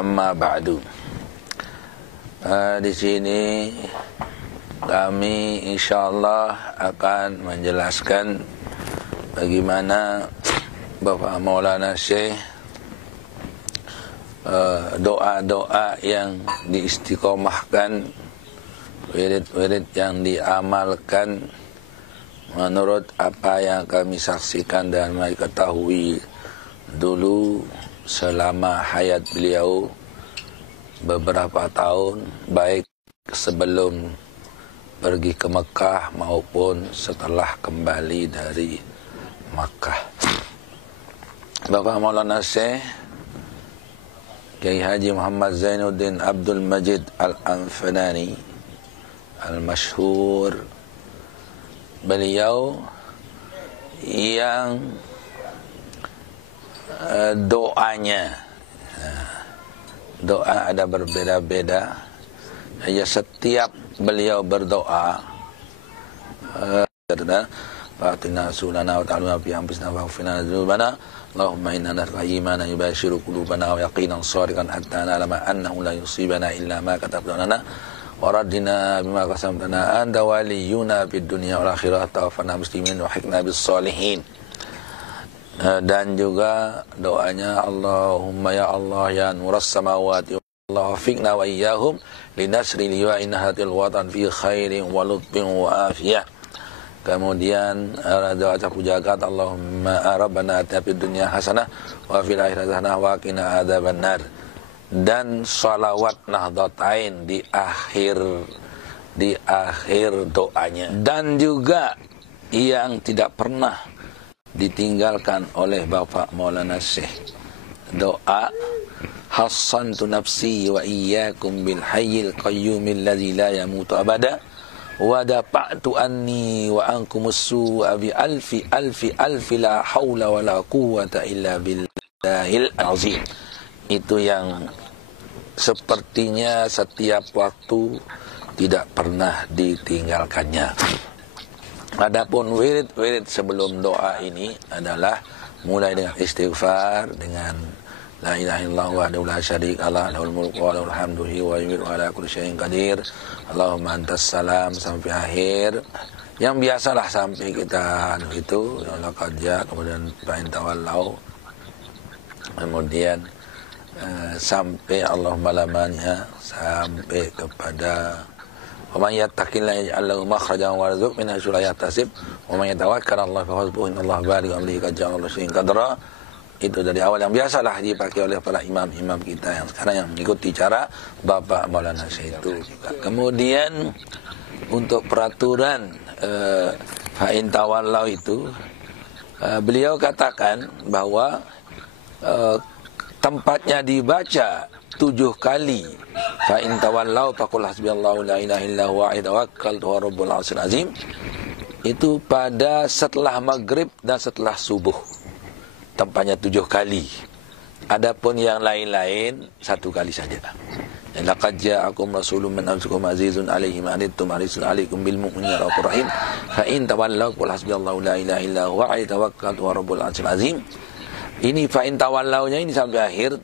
Amma ba'du. Di sini kami insyaallah akan menjelaskan bagaimana Bapak Maulana Syekh doa-doa yang diistiqomahkan, wirid-wirid yang diamalkan menurut apa yang kami saksikan dan kami ketahui dulu selama hayat beliau beberapa tahun, baik sebelum pergi ke Mekah maupun setelah kembali dari Mekah. Bapak Maulana Syekh Kiai Haji Muhammad Zainuddin Abdul Majid Al-Anfanani Al-Masyhur, beliau yang doanya, doa ada berbeda-beda. Ya, setiap beliau berdoa, Fatina sulana wa ta'ala fi anfusina wa khfina dzunubana Allahumma inna nas'aluka imanan yubashiru qulubana wa yaqinan shadiqan hatta na'lama annahu la yusibana illa ma katabta lana wa raddina bima qasamtana anta waliyuna fid dunya wal akhirah tawaffana muslimin wa hikna bis sholihin. Dan juga doanya Allahumma ya Allah ya nuras samawati Allah fiqna wa iyyahum linasri liwa innahatil watan fi khairin wa lutfin wa afiyah. Kemudian doa cakup jagat Allahumma rabbana atina fid dunya hasanah wa fil akhirati hasanah wa qina adzabannar. Dan shalawat nahdlatain di akhir doanya. Dan juga yang tidak pernah ditinggalkan oleh Bapak Maulana Syekh, doa hassantu nafsi wa iyyakum bil hayyil qayyumil ladzi la yamutu abada wa dafa'tu anni wa ankumus su'a bi alfi la haula wa la quwwata illa billahil azim. Itu yang sepertinya setiap waktu tidak pernah ditinggalkannya. Adapun wirid-wirid sebelum doa ini adalah mulai dengan istighfar, dengan la ilaha illallah wahdahu la syarika lah, lahul mulku wa lahul hamdu wa yumiitu wa ala kulli syai'in qadir. Allahumma antas salam sampai akhir. Yang biasalah sampai kita itu laqad ja, kemudian fa'in tawallau. Kemudian sampai Allahumma la mani'a, sampai kepada wa man yattaqillaha yaj'al lahu makhrajan wa yarzuqhu min haitsu la yahtasib wa man yatawakkal 'ala Allah fa hasbuhu innallaha balighu amrihi qad ja'ala Allahu syai'an qadra. Itu dari awal yang biasalah dipakai oleh para imam-imam kita yang sekarang yang mengikuti cara Bapak Maulana Syekh itu. Kemudian untuk peraturan fa'in tawallau itu, beliau katakan bahwa tempatnya dibaca 7 kali fa'in tawallau faqul hasbiyallahu la ilaha illa huwa tawakkaltu wa rabbul arsyil azim, itu pada setelah maghrib dan setelah subuh, tempatnya 7 kali. Adapun yang lain-lain 1 kali saja. Laqad ja'akum rasulun min anfusikum azizun 'alaihi ma anittum harisun 'alaikum bil mu'minina raufur rahim fa in tawallaw qul hasbiyallahu la ilaha illa huwa tawakkaltu wa rabbul arsyil azim. Ini fa in tawallaunya ini sampai akhir.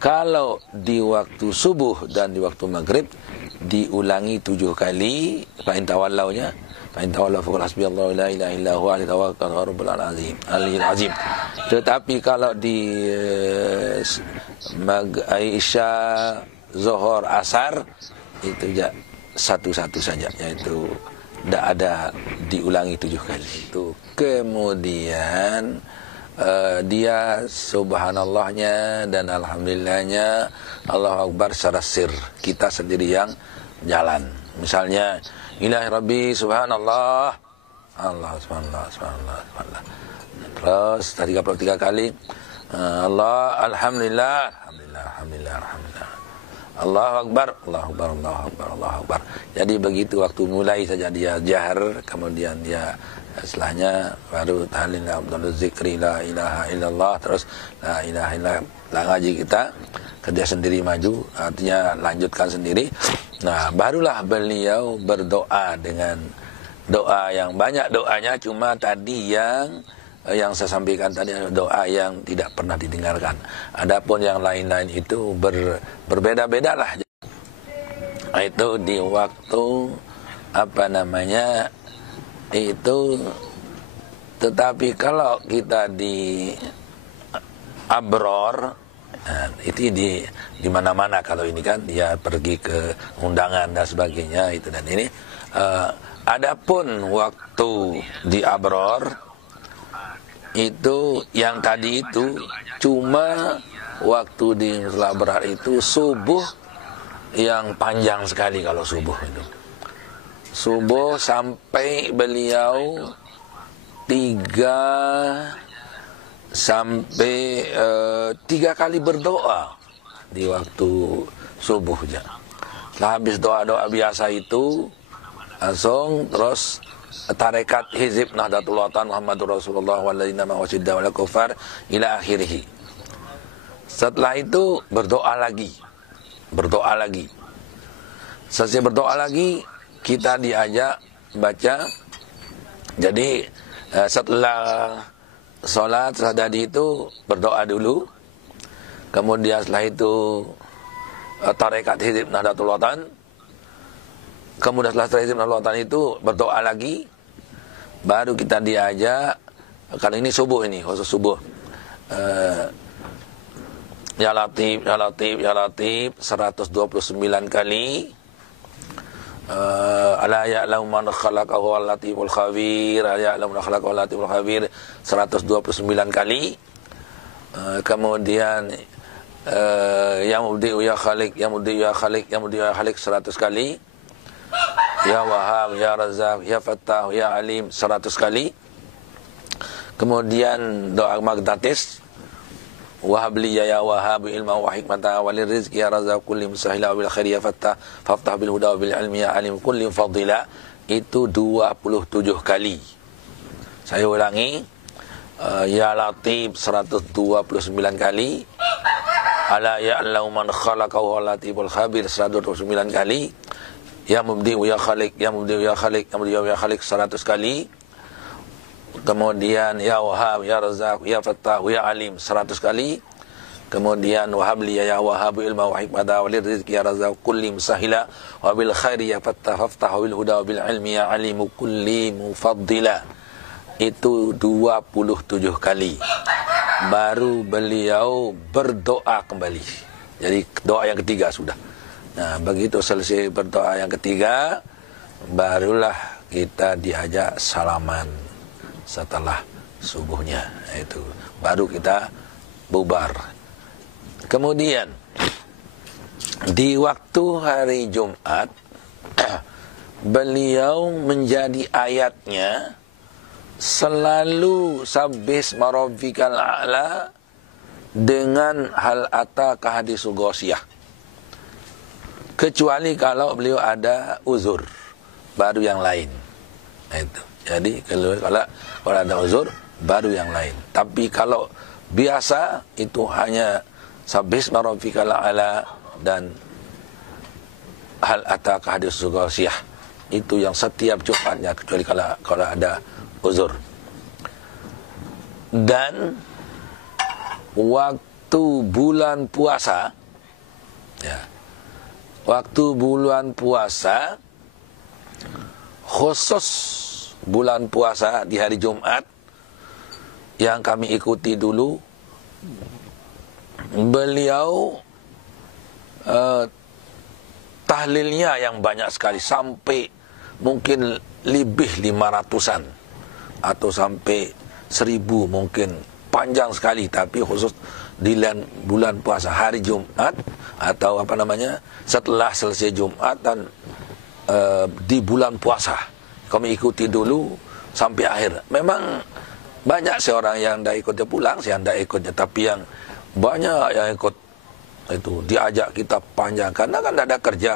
Kalau di waktu subuh dan di waktu maghrib diulangi 7 kali fa in tawallaunya, fa in tawallaw faqul hasbiyallahu la ilaha illa huwa tawakkaltu wa rabbul azim azim. Tetapi kalau di Isya, Zuhur, Asar itu ya satu-satu saja, yaitu tidak ada diulangi 7 kali. Itu kemudian dia subhanallahnya dan alhamdulillahnya, Allahu Akbar secara sir, kita sendiri yang jalan. Misalnya ilahi rabbi subhanallah, Allah subhanallah, subhanallah, subhanallah. Terus 33 kali Allah alhamdulillah, alhamdulillah, alhamdulillah, alhamdulillah. Allahu Akbar, Allahu Akbar, Allahu Akbar, Allahu Akbar. Jadi begitu waktu mulai saja dia jahar, kemudian dia setelahnya baru tahlil Abdul Zikri la ilaha illallah, terus la ilaha illallah. Lah ngaji kita kerja sendiri maju, artinya lanjutkan sendiri. Nah, barulah beliau berdoa dengan doa yang banyak doanya, cuma tadi yang yang saya sampaikan tadi adalah doa yang tidak pernah ditinggalkan. Adapun yang lain-lain itu berbeda-beda lah. Itu di waktu itu, tetapi kalau kita di abror, itu di mana-mana. Kalau ini kan ya pergi ke undangan dan sebagainya itu dan ini. Adapun waktu di abror itu yang tadi itu cuma waktu di abror itu subuh yang panjang sekali. Kalau subuh itu subuh sampai beliau 3 kali berdoa di waktu subuhnya. Setelah habis doa-doa biasa itu langsung terus tarekat hizib Nahdlatul Ulama Muhammadur Rasulullah walladzina ma'ahu asyiddaw 'alal kuffar ila akhirih. Setelah itu berdoa lagi. Selesai berdoa lagi, kita diajak baca. Jadi setelah sholat tadi itu berdoa dulu. Kemudian setelah itu tarekat hizib Nahdlatul Ulama. Kemudian setelah hizib Nahdlatul Ulama itu berdoa lagi. Baru kita diajak, karena ini subuh, ini khusus subuh. Ya Latif, Ya Latif, Ya Latif 129 kali. Ala ya'lamu man khalaqahu al-latiful khabir, ala ya'lamu man khalaqahu al-latiful khabir 129 kali. Kemudian ya mubdi'u ya khaliq, ya mubdi'u ya khaliq, ya mubdi'u ya khaliq 100 kali. Ya Wahhab, Ya Razzaq, Ya Fattah, Ya Alim 100 kali. Kemudian doa magnatis, Wahab li ya Wahhab ilma wa hikmata wa lirizqi ya Razzaq kulli musahila bil khairi ya Fattah faftah bil huda bil ilmi ya Alim kulli fadila. Itu 27 kali. Saya ulangi, Ya Latif 129 kali, Ala ya'lamu man khalaqahu al-latiful khabir 129 kali, Ya Mubdi'u Ya Khaliq, Ya Mubdi'u Ya Khaliq, Ya Mubdi'u Ya Khaliq 100 kali. Kemudian Ya Wahhab, Ya Razzaq, Ya Fattah, Ya Alim 100 kali. Kemudian Wahabli Ya Wahhab ilma wa hikmata wa lirizqi ya Razzaq kulli musahila wa bil khairi ya Fattah faftah bil huda wa bil ilmi ya Alim kulli mufaddila. Itu 27 kali. Baru beliau berdoa kembali. Jadi doa yang ketiga sudah. Nah, begitu selesai berdoa yang ketiga, barulah kita diajak salaman setelah subuhnya. Itu baru kita bubar. Kemudian di waktu hari Jumat beliau menjadi ayatnya selalu sabbisma rabbikal a'la dengan hal ataka hadisul ghasyiyah. Kecuali kalau beliau ada uzur, baru yang lain. Itu. Jadi kalau ada uzur, baru yang lain. Tapi kalau biasa itu hanya sabbisma rabbikal a'la dan hal ataka hadisul ghasyiyah. Itu yang setiap Jumatnya, kecuali kalau ada uzur. Dan waktu bulan puasa, ya, waktu bulan puasa, khusus bulan puasa di hari Jumat yang kami ikuti dulu, beliau tahlilnya yang banyak sekali, sampai mungkin lebih 500-an atau sampai 1000 mungkin, panjang sekali. Tapi khusus di bulan puasa hari Jumat atau setelah selesai Jumat dan di bulan puasa kami ikuti dulu sampai akhir. Memang banyak seorang yang tidak ikutnya pulang, yang tidak ikutnya, tapi yang banyak yang ikut itu diajak kita panjang, karena kan tidak ada kerja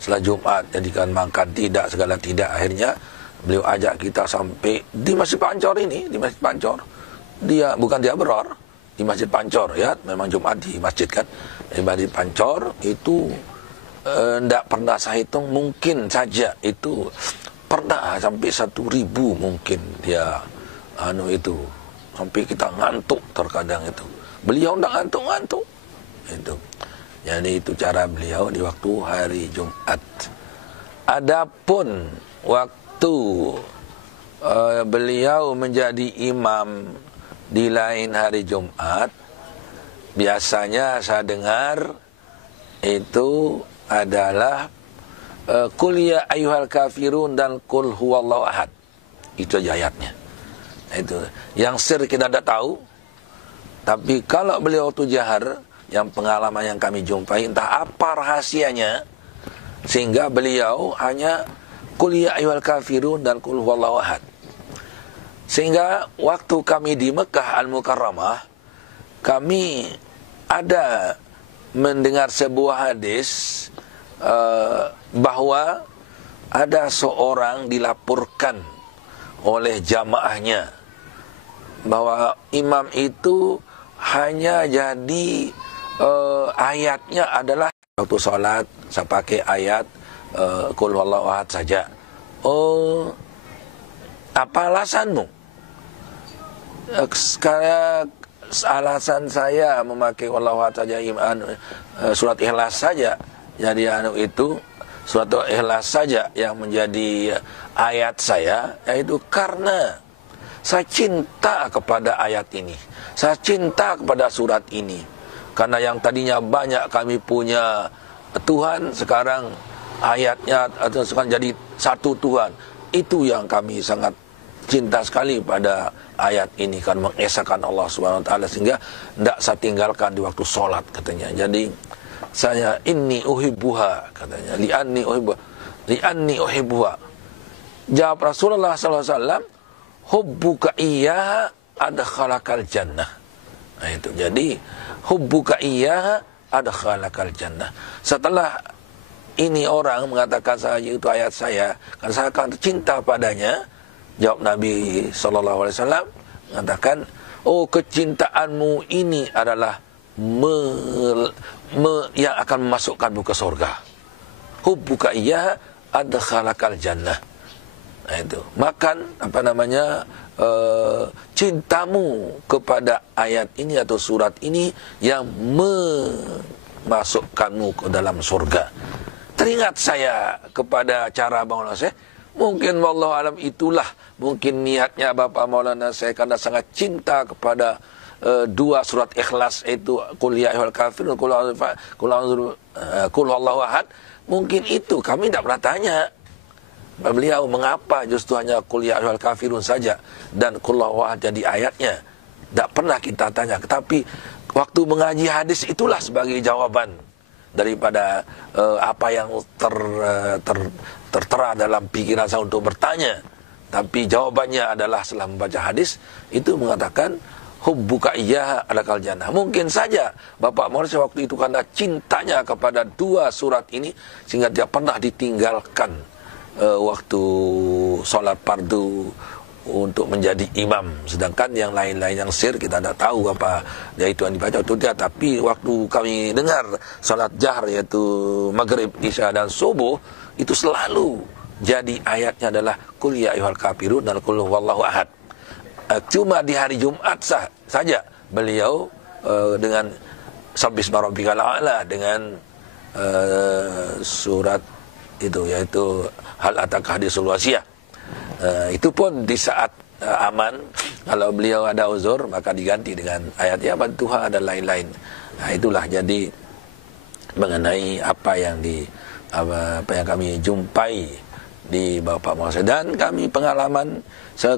setelah Jumat, jadikan makan tidak, segala tidak. Akhirnya beliau ajak kita sampai di Masjid Pancor ini, di Masjid Pancor. Dia bukan di Abror, di Masjid Pancor, ya, memang Jumat di masjid kan. Di Masjid Pancor itu tidak pernah saya hitung, mungkin saja itu pernah sampai 1000 mungkin dia itu sampai kita ngantuk terkadang itu. Beliau tidak ngantuk-ngantuk. Itu. Jadi itu cara beliau di waktu hari Jumat. Adapun waktu beliau menjadi imam di lain hari Jumat, biasanya saya dengar itu adalah Qul ya ayyuhal kafirun dan Qul huwallahu ahad. Itu aja ayatnya. Itu yang sir kita tidak tahu. Tapi kalau beliau itu jahar, yang pengalaman yang kami jumpai, entah apa rahasianya, sehingga beliau hanya Qul ya ayyuhal kafirun dan Qul huwallahu ahad. Sehingga waktu kami di Mekah Al-Mukarramah, kami ada mendengar sebuah hadis bahwa ada seorang dilaporkan oleh jamaahnya bahwa imam itu hanya jadi ayatnya adalah waktu sholat saya pakai ayat Qul huwallahu ahad saja. Oh, apa alasanmu? Sekarang alasan saya memakai Qul huwallahu ahad saja, surat Ikhlas saja. Jadi itu surat Ikhlas saja yang menjadi ayat saya, yaitu karena saya cinta kepada ayat ini. Saya cinta kepada surat ini. Karena yang tadinya banyak kami punya Tuhan, sekarang ayatnya atau sekarang jadi satu Tuhan. Itu yang kami sangat cinta sekali pada ayat ini, kan mengesahkan Allah Subhanahu wa taala, sehingga tidak saya tinggalkan di waktu sholat katanya. Jadi saya inni uhibbuha katanya, li'anni uhibbuha. Jawab Rasulullah sallallahu alaihi wasallam, hubbuka iyyaha adkhalakal jannah. Nah itu. Jadi hubbuka iyyaha adkhalakal jannah. Setelah ini orang mengatakan saya itu ayat saya, karena saya akan cinta padanya, jawab Nabi sallallahu alaihi wasallam mengatakan, oh kecintaanmu ini adalah yang akan memasukkanmu ke surga. Hubbuka iyyaha adkhalakal jannah. Nah itu. Makan cintamu kepada ayat ini atau surat ini yang memasukkanmu ke dalam surga. Teringat saya kepada cara Maulana Syekh. Mungkin wallahu alam itulah mungkin niatnya Bapak Maulana Syekh, karena sangat cinta kepada dua surat Ikhlas, itu Qul ya ayyuhal kafirun, Qul huwallahu ahad. Mungkin itu kami tidak pernah tanya beliau mengapa justru hanya Qul ya ayyuhal kafirun saja dan Qul huwallahu ahad jadi ayatnya. Tidak pernah kita tanya. Tapi waktu mengaji hadis itulah sebagai jawaban daripada apa yang tertera dalam pikiran saya untuk bertanya. Tapi jawabannya adalah setelah membaca hadis itu mengatakan hubbuka iyyaha adkhalakal jannah. Mungkin saja Bapak Maulana waktu itu karena cintanya kepada dua surat ini sehingga tidak pernah ditinggalkan waktu sholat fardu untuk menjadi imam. Sedangkan yang lain-lain yang sir kita tidak tahu apa yaitu yang dibaca atau tidak. Tapi waktu kami dengar sholat jahar yaitu maghrib, isya dan subuh, itu selalu jadi ayatnya adalah Qul ya ayyuhal kafirun dan Qul huwallahu ahad. Cuma di hari Jumat saja beliau dengan Sabbisma rabbikal a'la dengan surat itu yaitu Hal ataka hadisul wasiyah. Itu pun di saat aman. Kalau beliau ada uzur maka diganti dengan ayat ya bantuha dan lain-lain. Nah itulah jadi mengenai apa yang kami jumpai di Bapak Maulana. Dan kami pengalaman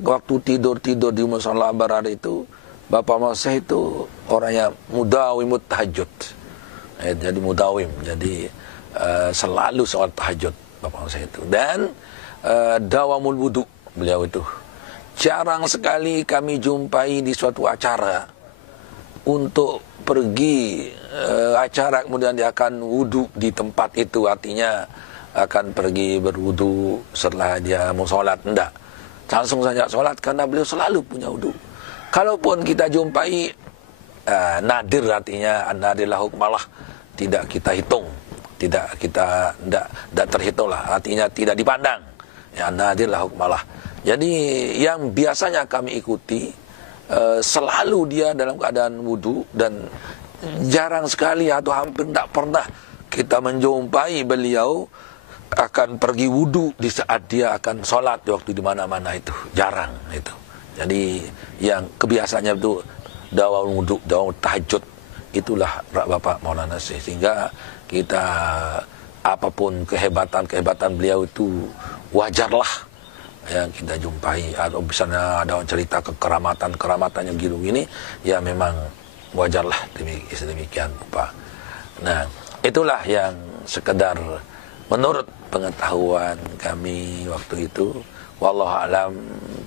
waktu tidur di mushola barar itu, Bapak Maulana itu orangnya mudawimut tahajud. Jadi mudawim, jadi selalu sholat tahajud Bapak Maulana itu. Dan dawamul wudu beliau itu. Jarang sekali kami jumpai di suatu acara untuk pergi acara kemudian dia akan wudu di tempat itu, artinya akan pergi berwudu setelah dia mau sholat. Enggak, langsung saja sholat karena beliau selalu punya wudu. Kalaupun kita jumpai nadir, artinya nadirlah hukmalah, tidak kita hitung, tidak terhitung lah, artinya tidak dipandang. Ya nadirlah hukmalah. Jadi yang biasanya kami ikuti selalu dia dalam keadaan wudu, dan jarang sekali atau hampir tidak pernah kita menjumpai beliau akan pergi wudu di saat dia akan sholat di waktu di mana-mana. Itu jarang itu. Jadi yang kebiasaannya itu dawal wudu, dawal tahajud, itulah Bapak Maulana Syekh. Sehingga kita apapun kehebatan beliau itu wajarlah yang kita jumpai. Atau misalnya ada cerita kekeramatanya gitu gini, ya memang wajarlah demikian Pak. Nah, itulah yang sekedar menurut pengetahuan kami waktu itu. Wallahu alam,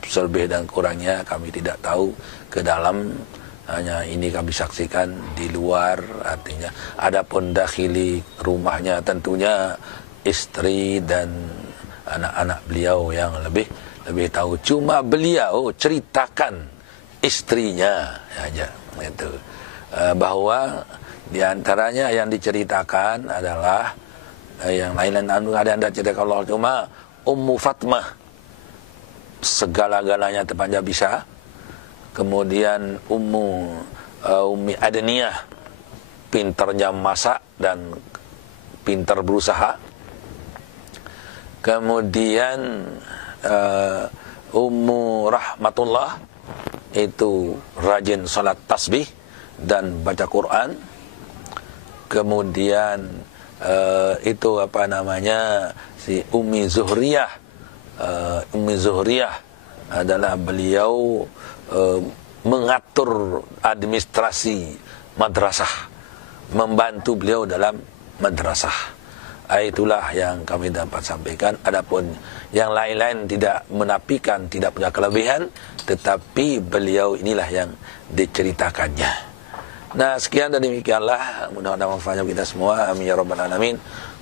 selebih dan kurangnya kami tidak tahu ke dalam, hanya ini kami saksikan di luar. Artinya adapun dakhili rumahnya tentunya istri dan anak-anak beliau yang lebih tahu. Cuma beliau ceritakan istrinya aja itu, bahwa diantaranya yang diceritakan adalah yang lain-lain ada yang ceritakan Allah, cuma Ummu Fatmah segala-galanya terpanjang bisa. Kemudian Ummi Adaniyah pinternya masak dan pinter berusaha. Kemudian Ummu Rahmatullah itu rajin salat tasbih dan baca Quran. Kemudian itu apa namanya, si Ummi Zuhriyah. Ummi Zuhriyah adalah beliau mengatur administrasi madrasah, membantu beliau dalam madrasah. Itulah yang kami dapat sampaikan. Adapun yang lain-lain tidak menafikan, tidak punya kelebihan, tetapi beliau inilah yang diceritakannya. Nah, sekian dan demikianlah, mudah-mudahan manfaatnya kita semua. Amin ya rabbal alamin.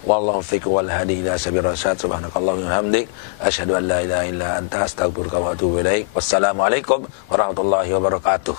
Wallahu fiqh wal hadi ila sabil rasyad. Subhanakallahumma wa bihamdik, asyhadu an la ilaha illa anta, astaghfiruka wa atubu ilaik. Wassalamualaikum warahmatullahi wabarakatuh.